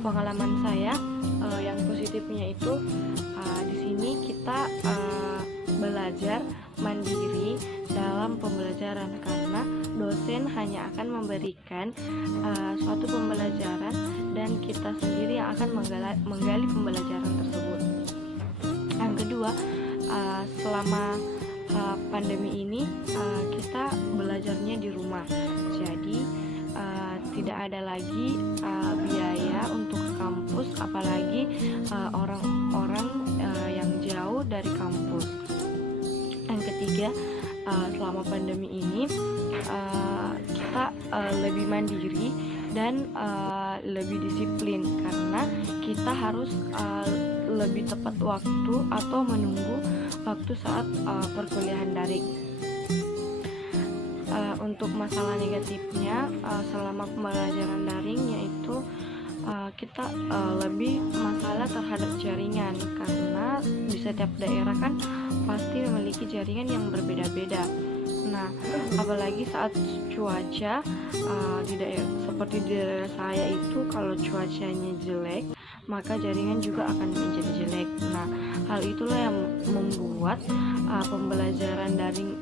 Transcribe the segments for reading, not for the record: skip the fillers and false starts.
pengalaman saya yang positifnya itu di sini kita belajar mandiri dalam pembelajaran, karena dosen hanya akan memberikan suatu pembelajaran dan kita sendiri yang akan menggali pembelajaran tersebut. Yang kedua, selama pandemi ini kita belajarnya di rumah, jadi tidak ada lagi biaya untuk ke kampus, apalagi orang-orang yang jauh dari kampus. Yang ketiga, selama pandemi ini kita lebih mandiri dan lebih disiplin, karena kita harus lebih tepat waktu atau menunggu waktu saat perkuliahan daring. Untuk masalah negatifnya selama pembelajaran daring, yaitu kita lebih masalah terhadap jaringan, karena di setiap daerah kan pasti memiliki jaringan yang berbeda-beda. Nah, apalagi saat cuaca seperti di daerah saya itu, kalau cuacanya jelek maka jaringan juga akan menjadi jelek. Nah, hal itulah yang membuat pembelajaran daring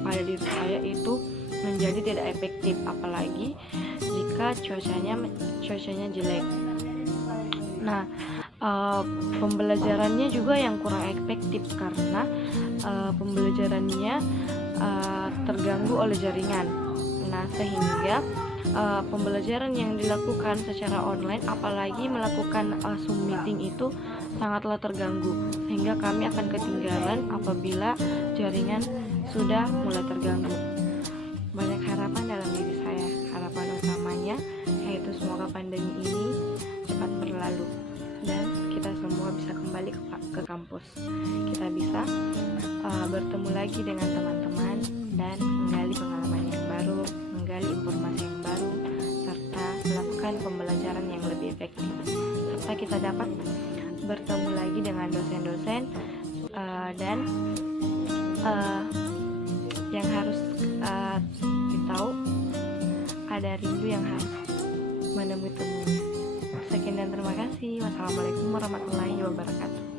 pada diri saya itu menjadi tidak efektif, apalagi jika cuacanya jelek. Nah, pembelajarannya juga yang kurang efektif, karena pembelajarannya terganggu oleh jaringan. Nah, sehingga pembelajaran yang dilakukan secara online, apalagi melakukan Zoom meeting, itu sangatlah terganggu, sehingga kami akan ketinggalan apabila jaringan sudah mulai terganggu. Banyak harapan dalam diri saya. Harapan utamanya yaitu semoga pandemi ini cepat berlalu dan kita semua bisa kembali ke kampus. Kita bisa bertemu lagi dengan teman-teman dan menggali pengalaman yang baru, menggali informasi yang baru, serta melakukan pembelajaran yang lebih efektif. Serta kita dapat bertemu lagi dengan dosen-dosen dan yang harus ditahu, ada rindu yang harus menemui temunya. Sekian dan terima kasih. Wassalamualaikum warahmatullahi wabarakatuh.